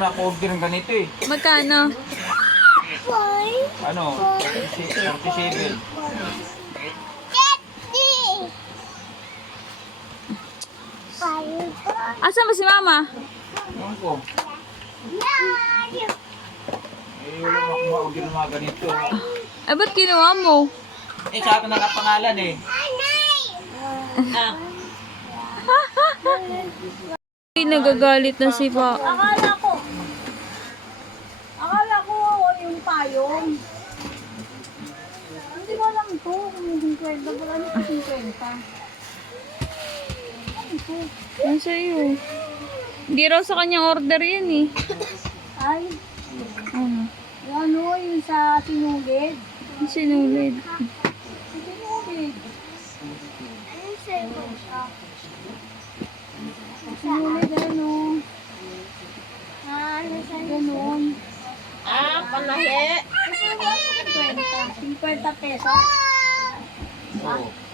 na ako order ng ganito eh. Magkano? Ano? 37. Asan ba si mama? Ewan ko. Wala na akong ma-order ng mga ganito. Eh, ba't kinuha mo? Sa akin nakapangalan eh. Ay, nagagalit na si pa. Akala ko yung payong. Hindi ko alam ito kung yung 50. Wala na yung 50. Nasa iyo. Hindi raw sa kanyang order yan eh. Ay, Ano? ano yung sa sinugid? Sinulid. Sinugid. Sinugid ano? Ganun. Palahi. 50 pesos. Oo.